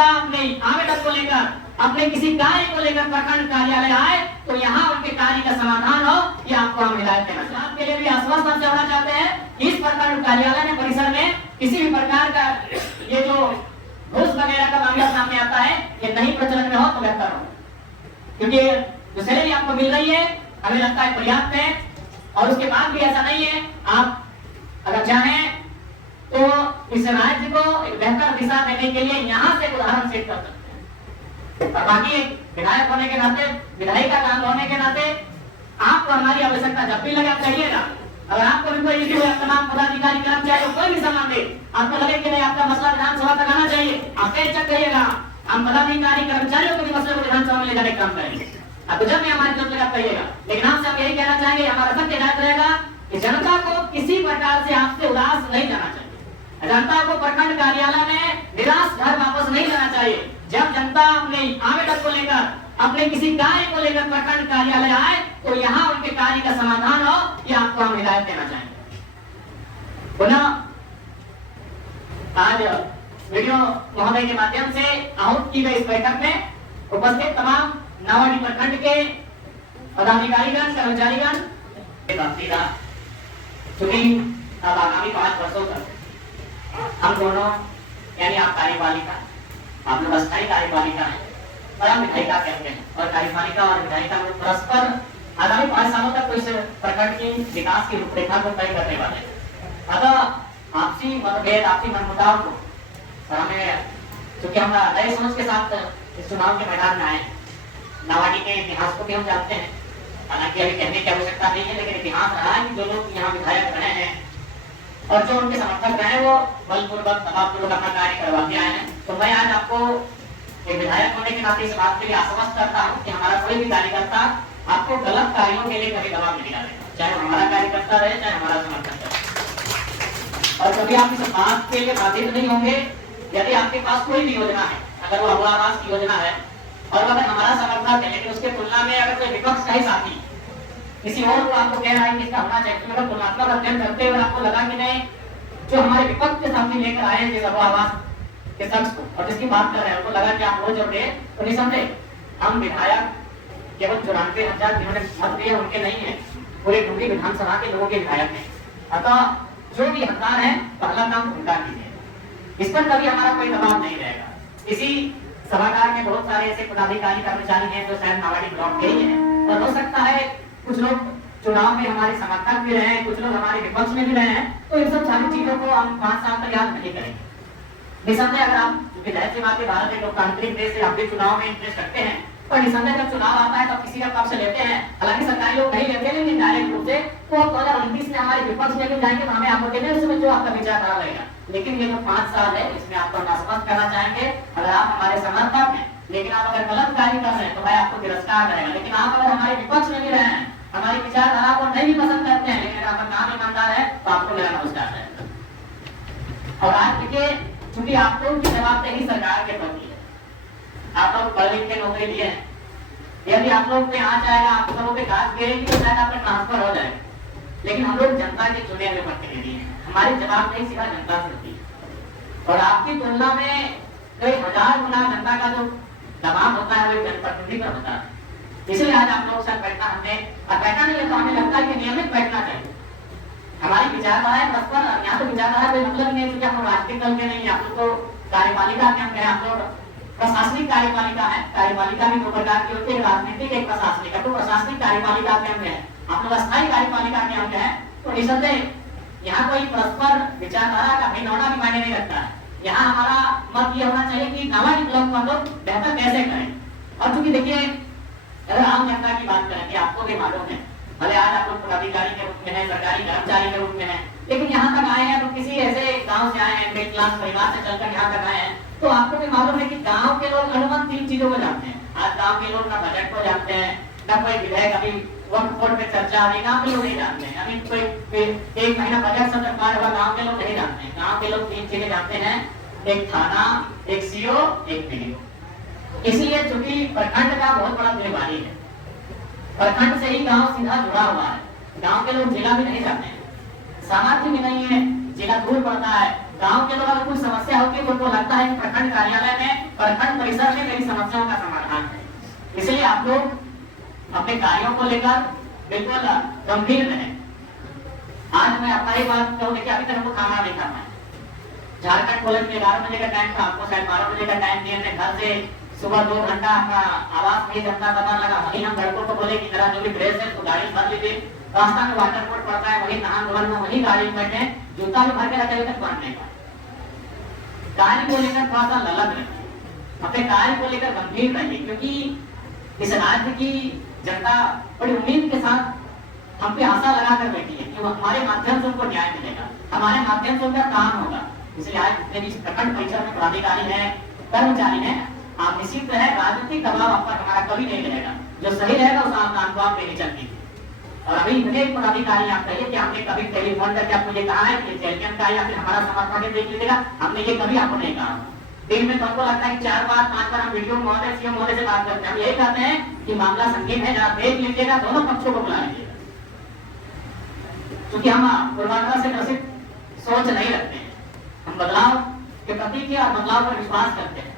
जनता अपने आवेदन को लेकर, अपने किसी कार्य को लेकर प्रखंड कार्यालय आए तो यहाँ उनके कार्य का समाधान हो, ये आपको हम हिदायत देना चाहते हैं। आपके लिए भी आश्वस्त हम होना चाहते हैं कि इस प्रखंड कार्यालय में परिसर में किसी भी प्रकार का ये जो घूस वगैरह का मामला सामने आता है ये नहीं प्रचलन में हो तो बेहतर हो, क्योंकि जो सैलरी आपको मिल रही है हमें लगता है पर्याप्त है। और उसके बाद भी ऐसा नहीं है, आप अगर चाहें तो इस राज्य को एक बेहतर दिशा देने के लिए यहाँ से उदाहरण सेट कर सकते हैं। और बाकी एक विधायक होने के नाते, विधायी का काम होने के नाते आपको हमारी आवश्यकता जब भी लगे आप कहिएगा। अगर आपको भी कोई इश्यू है, तमाम पदाधिकारी कर्मचारी कोई भी सामान दे, आपको लगे कि नहीं आपका मसला विधानसभा तक आना चाहिए, आप चेक करिएगा। हम पदाधिकारी कर्मचारियों को भी मसले को विधानसभा में ले जाने का काम करेंगे। आपको जब भी हमारी जरूरत लगे आप कहिएगा। लेकिन आपसे हम यही कहना चाहेंगे, हमारा सत्य हिदायत रहेगा कि जनता को किसी प्रकार से आपसे उदास नहीं जाना चाहिए। जनता को प्रखंड कार्यालय में निराश घर वापस नहीं जाना चाहिए। जब जनता अपने आवेदन को लेकर, अपने किसी कार्य को लेकर प्रखंड कार्यालय आए तो यहाँ उनके कार्य का समाधान हो, ये आपको हम हिदायत देना चाहेंगे। पुनः आज वीडियो महोदय के माध्यम से आहूत की गई इस बैठक में उपस्थित तमाम नावाडी प्रखंड के पदाधिकारीगण, कर्मचारीगण, चूंकि अब आगामी 5 वर्षों तक हम दोनों यानी आप कार्यपालिका, आप लोग अस्थायी कार्यपालिका है और हम विधायिका कहते हैं, और कार्यपालिका और विधायिका में परस्पर आगामी 5 सालों तक तो इस प्रखंड की विकास की रूपरेखा को तय करने वाले हैं। अतः आपसी मतभेद, आपसी मनमुटाव को हमें, चूंकि हम नए सोच के साथ इस चुनाव के मैदान में आए, नावाडी के इतिहास को भी हम जानते हैं, हालांकि अभी कहने की आवश्यकता नहीं है, लेकिन इतिहास रहा है कि जो लोग यहाँ विधायक रहे हैं और जो उनके समर्थक रहे वो बलपूर्वक दबावपूर्वक अपना कार्य करवाते आए हैं। तो मैं आज आपको एक विधायक होने के नाते इस बात के लिए आश्वस्त करता हूँ कि हमारा कोई भी कार्यकर्ता आपको गलत कार्यों के लिए कभी दबाव नहीं डालेगा, चाहे हमारा कार्यकर्ता रहे चाहे हमारा समर्थक रहे। और कभी आप इस बात के लिए बाधित नहीं होंगे यदि आपके पास कोई भी योजना है, अगर वो अबुआ आवास की योजना है और अगर हमारा समर्थक है, लेकिन उसके तुलना में अगर कोई विपक्ष का ही साथी किसी और को आपको कह रहा है कि इसका होना चाहिए, तो तुलनात्मक अध्ययन करते हुए आपको लगा कि नहीं, जो हमारे विपक्ष के सामने लेकर आए हैं जिस अबुआ आवास के शख्स को और जिसकी बात कर रहे हैं, उनको लगा कि आप वो जो रहे तो निसंदेह हम विधायक केवल 94,000 जिन्होंने मत दिए उनके नहीं है, पूरे डुमरी विधानसभा के लोगों के विधायक हैं। अतः जो भी हकदार है पहला काम उनका कीजिए, इस पर कभी हमारा कोई दबाव नहीं रहेगा। इसी सभागार में बहुत सारे ऐसे पदाधिकारी कर्मचारी हैं जो शायद नावाडी ब्लॉक के ही हैं, और हो सकता है कुछ लोग चुनाव में हमारे समर्थक भी रहे हैं, कुछ लोग हमारे विपक्ष में भी रहे हैं, तो इन सब सारी चीजों को हम 5 साल तक याद नहीं करेंगे। निसंदेह अगर आप विधायक से बात, भारत एक लोकतांत्रिक देश है, आप भी चुनाव में इंटरेस्ट रखते हैं, पर निसंदेह जब चुनाव आता है तब किसी का पक्ष लेते हैं, हालांकि सरकारी लोग नहीं लेते, लेकिन डायरेक्ट रूप से तो 2029 में हमारे विपक्ष में भी जाएंगे तो हमें आपको देने उसमें जो आपका विचारधारा रहेगा। लेकिन ये जो 5 साल है इसमें आपको आश्वस्त करना चाहेंगे, अगर आप हमारे समर्थक हैं लेकिन आप अगर गलत कार्य कर रहे हैं तो भाई आपको तिरस्कार रहेगा। लेकिन आप अगर हमारे विपक्ष में भी रहे हैं, हमारी विचारधारा को नहीं भी पसंद करते हैं, लेकिन आपका काम ईमानदार है तो आपको मेरा नमस्कार है। और आज देखिए, चूंकि आप लोग की जवाबदेही सरकार के प्रति है, आप लोग पढ़ लिख के नौकरी लिए हैं, यदि आप लोग पे आ जाएगा, आप लोगों पे घास गिरेगी तो शायद आपका ट्रांसफर हो जाएगा, लेकिन हम लोग जनता के चुने हुए प्रतिनिधि हैं, हमारी जवाबदेही सीधा जनता से होती है। और आपकी तुलना में कई हजार गुना जनता का जो दबाव होता है वो जनप्रतिनिधि पर होता है। इसलिए आज आप लोग साथ बैठना हमने, और बैठना नहीं है तो हमें लगता है कि नियमित बैठना चाहिए। हमारी विचारधाराएं परस्पर, यहाँ तो विचारधारा कोई मतलब नहीं है क्योंकि हम लोग राजनीतिक दल के नहीं, आप लोग तो कार्यपालिका के अंग हैं, आप लोग प्रशासनिक कार्यपालिका है। कार्यपालिका भी 2 प्रकार की होती है, राजनीतिक एक प्रशासनिक। तो प्रशासनिक कार्यपालिका के अंग है, आप लोग अस्थायी कार्यपालिका के अंग है। तो निसंदेह यहाँ कोई परस्पर विचारधारा का भिन्नता भी मायने नहीं रखता है। यहाँ हमारा मत ये होना चाहिए कि नावाडी ब्लॉक को हम लोग बेहतर कैसे करें। और चूंकि देखिए, अगर आम जनता की बात करें कि आपको भी मालूम है, भले आज आप लोग पदाधिकारी के रूप में है, सरकारी कर्मचारी के रूप में है, लेकिन यहाँ तक आए हैं तो किसी ऐसे गांव से आए हैं, मिडिल क्लास परिवार से चलकर यहाँ तक आए हैं, तो आपको भी मालूम है कि गांव के लोग अनुमान 3 चीजों को जानते हैं। आज गांव के लोग ना बजट को जानते हैं, ना कोई विधेयक अभी वक्त बोर्ड में चर्चा अभी गांव के लोग नहीं जानते हैं, अभी कोई 1 महीना बजट सत्र पार हुआ, गांव के लोग नहीं जानते हैं। गांव के लोग 3 चीजें जानते हैं, एक थाना, एक सीओ, एक पीडीओ। इसलिए चूंकि प्रखंड का बहुत बड़ा जिम्मेवारी है, प्रखंड से ही गांव सीधा जुड़ा हुआ है, गांव के लोग जिला भी नहीं जाते हैं, सामर्थ्य भी नहीं है, जिला दूर पड़ता है। गांव के लोग अगर कोई समस्या होती है उनको लगता है कि प्रखंड कार्यालय में, प्रखंड परिसर में मेरी समस्याओं का समाधान है। इसलिए आप लोग अपने कार्यों को लेकर बिल्कुल गंभीर रहें। आज मैं अपना ही बात कहूँ, देखिए अभी तक हमको खाना नहीं खाना है। झारखंड कॉलेज में 11 बजे का टाइम था, आपको शायद 12 बजे का टाइम दिए थे। घर से सुबह 2 घंटा अपना आवास नहीं जनता पता लगा, वही हम लड़कों को बोले कि मेरा जो भी ड्रेस है तो गाड़ी भर लीजिए, रास्ता में वाटर बोर्ड पड़ता है, वही नहा धोना, वही गाड़ी में बैठे, जूता भी भर के रखे तक बांधने का। कार्य को लेकर थोड़ा सा ललक रखिए, अपने कार्य को लेकर गंभीर रहिए, क्योंकि इस राज्य की जनता बड़ी उम्मीद के साथ हम पे आशा लगा कर बैठी है कि हमारे माध्यम से उनको न्याय मिलेगा, हमारे माध्यम से उनका काम होगा। इसलिए आज जितने भी प्रखंड परिसर में पदाधिकारी हैं, कर्मचारी हैं, आप निश्चित है राजनीतिक दबाव आप पर हमारा कभी नहीं रहेगा। जो सही रहेगा उस काम को आप लेके चलती है। और अभी इतने पदाधिकारी आप कहिए कि हमने कभी टेलीफोन करके आपको ये कहा है कि चैंपियन का या फिर हमारा समर्थन देख लीजिएगा, हमने ये कभी आपको नहीं कहा। दिन में तो हमको लगता है कि 4 बार 5 बार हम वीडियो महोदय सीएम महोदय से बात करते हैं। हम यही कहते हैं कि मामला संगीन है, जरा देख लीजिएगा, दोनों पक्षों को बुला लीजिएगा, क्योंकि हम पूर्वाग्रह से ग्रसित सोच नहीं रखते हैं। हम बदलाव के प्रति की और बदलाव पर विश्वास करते हैं।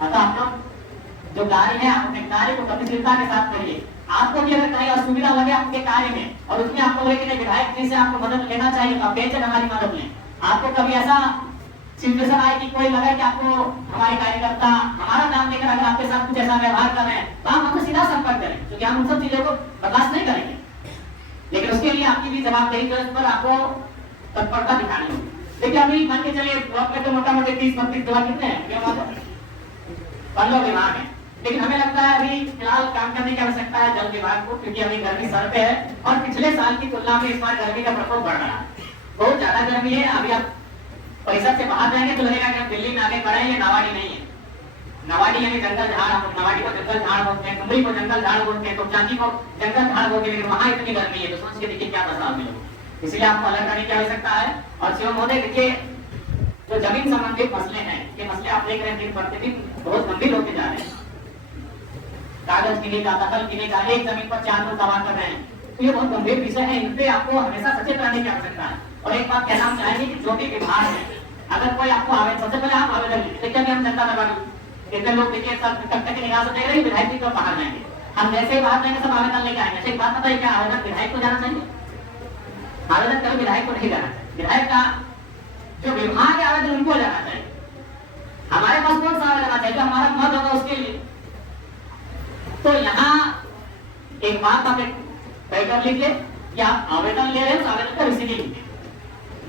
अतः आप लोग जो कार्य है आप अपने कार्य को गतिशीलता के साथ करिए। आपको भी अगर कहीं असुविधा लगे आपके कार्य में और उसमें आपको लगे कि विधायक जी से आपको मदद लेना चाहिए तो आप बेशक हमारी मदद लें। आपको कभी ऐसा सिचुएशन आए कि कोई लगे कि आपको हमारे कार्यकर्ता हमारा नाम लेकर अगर आपके साथ कुछ ऐसा व्यवहार कर रहे हैं तो आप हमसे सीधा संपर्क करें, क्योंकि हम उन सब चीजों को बर्दाश्त नहीं करेंगे। लेकिन उसके लिए आपकी भी जवाबदेही के पर आपको तत्परता दिखानी होगी। देखिए अभी मान के चलिए ब्लॉक में तो मोटा मोटी 30-32 विभाग कितने हैं, 15 विभाग है, लेकिन हमें लगता है अभी फिलहाल काम करने की आवश्यकता है जल विभाग को, क्योंकि अभी गर्मी सर पे है और पिछले साल की तुलना में इस बार गर्मी का प्रकोप बढ़ रहा है, बहुत ज्यादा गर्मी है। अभी आप परिसर से बाहर जाएंगे तो लगेगा कि हम दिल्ली में आगे बढ़े हैं, ये नावाडी नहीं है। नावाडी यानी जंगल झाड़, नावाडी को जंगल झाड़ बोलते हैं, कुमरी को जंगल झाड़ बोलते हैं, तो चांदी को जंगल झाड़ बोलते हैं, लेकिन वहां इतनी गर्मी है तो सोच के देखिए क्या दशा होगी लोग। इसलिए आपको अलग करने की आवश्यकता है। और शिव महोदय देखिए जो जमीन संबंधित मसले हैं, ये मसले आप देख रहे हैं दिन प्रतिदिन बहुत गंभीर होते जा रहे हैं। कागज गिने का, दखल गिने का, एक जमीन पर 4 लोग दवा कर रहे हैं, तो ये बहुत गंभीर विषय है, इन पे आपको हमेशा सचेत रहने की आवश्यकता है। और एक बात कहना चाहेंगे कि जो भी विभाग है, अगर कोई आपको आवेदन, सबसे पहले आप आवेदन देखिए, हम जनता दरबार इतने लोग देखिए सब तक की निगाह से देख रहे हैं, विधायक जी तो बाहर जाएंगे, हम जैसे ही बाहर जाएंगे सब आवेदन लेके आएंगे। एक बात बताइए, क्या आवेदन विधायक को जाना चाहिए? आवेदन कभी विधायक को नहीं जाना चाहिए, विधायक का जो विभाग है आवेदन उनको जाना चाहिए। हमारे पास कौन सा आवेदन आना चाहिए? जो हमारा मत होगा उसके लिए। तो यहाँ एक बात आप तय कर लीजिए कि आप आवेदन ले रहे हैं, उस आवेदन का रिसीविंग लीजिए,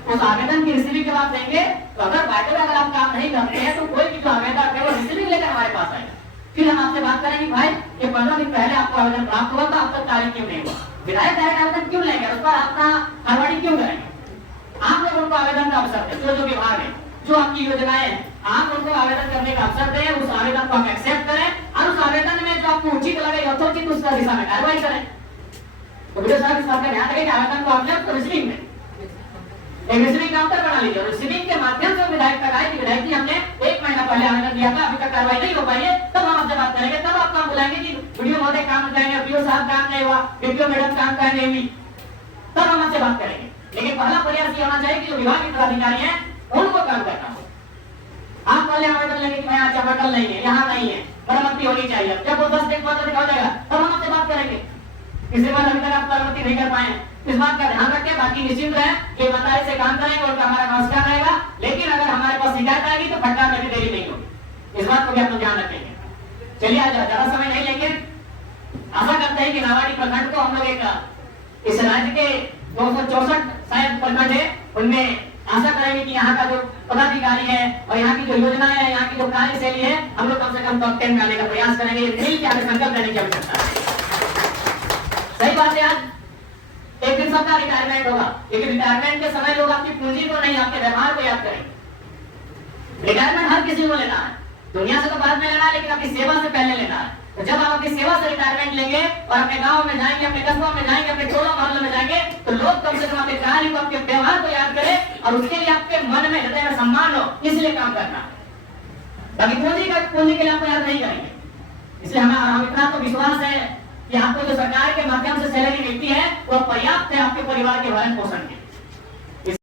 उस आवेदन की रिसीविंग जब आप देंगे तो अगर बाय अगर आप काम नहीं करते हैं तो कोई भी जो आवेदन है वो रिसीविंग लेकर हमारे पास आएगा। फिर हम आपसे बात करेंगे भाई ये 15 दिन पहले आपको आवेदन प्राप्त हुआ था, अब तक कार्य क्यों नहीं हुआ? विधायक डायरेक्ट आवेदन क्यों लेंगे, उस पर अपना हड़बड़ी क्यों करेंगे? आप लोग उनको आवेदन का अवसर दें, जो विभाग है, जो आपकी योजनाएं हैं, आप उनको आवेदन करने का अवसर दें, उस आवेदन को आप एक्सेप्ट करें और उस आवेदन में जो आपको उचित लगे यथोचित उसका दिशा में कार्रवाई करें। तो वीडियो साहब इस बात का ध्यान रखें कि आवेदन को आपने रिसीविंग में एक रिसीविंग काउंटर बना लीजिए और रिसीविंग के माध्यम से विधायक तक आए कि विधायक जी हमने 1 महीना पहले आवेदन दिया था, अभी तक कार्रवाई नहीं हो पाई है, तब हम आपसे बात करेंगे, तब आपको हम बुलाएंगे कि वीडियो महोदय काम करेंगे, वीडियो साहब काम नहीं हुआ, वीडियो मैडम काम नहीं हुई, तब हम आपसे बात करेंगे। लेकिन पहला प्रयास ये होना चाहिए कि जो विभाग के पदाधिकारी हैं उनको काम करना हो। आप पहले आवेदन लेंगे कि यहाँ चापाकल नहीं है, यहाँ नहीं है, मरम्मती होनी चाहिए, जब वो 10 दिन बाद दिखा जाएगा तब हम आपसे बात करेंगे। इसके बाद अभी तक आप मरम्मती नहीं कर पाए, इस बात का ध्यान रखें। बाकी निश्चिंत रहे कि ईमानदारी से काम करेंगे और हमारा नमस्कार रहेगा, लेकिन अगर हमारे पास शिकायत आएगी तो फटकार में भी देरी नहीं होगी, इस बात को भी आप लोग ध्यान रखेंगे। चलिए आज ज्यादा समय नहीं लेंगे, आशा करते हैं कि नावाडी प्रखंड को हम लोग एक इस राज्य के 264 शायद प्रखंड है, उनमें आशा करेंगे कि यहाँ का जो पदाधिकारी है और यहाँ की जो योजनाएं है, यहाँ की जो कार्यशैली है, हम लोग कम से कम टॉप 10 में आने का प्रयास करेंगे। मिल के हमें संकल्प लेने की आवश्यकता है। सही बात है, आज एक दिन सबका रिटायरमेंट होगा, लेकिन रिटायरमेंट के समय लोग आपकी पूंजी को नहीं आपके व्यवहार को याद करेंगे। रिटायरमेंट हर किसी को लेना है, दुनिया से तो बाद में लेना है, लेकिन अपनी सेवा से पहले लेना है। तो जब आप अपनी सेवा से रिटायरमेंट लेंगे और अपने गांव में जाएंगे, अपने कस्बों में जाएंगे, अपने टोला मोहल्ले में जाएंगे, तो लोग कम से कम आपके कार्य को, आपके व्यवहार को याद करें और उसके लिए आपके मन में हृदय में सम्मान हो, इसलिए काम करना। बाकी पूंजी के लिए आपको याद नहीं करेंगे। इसलिए हमें इतना तो विश्वास है कि आपको जो सरकार के माध्यम से सैलरी मिलती है वो पर्याप्त है आपके परिवार के भरण पोषण के।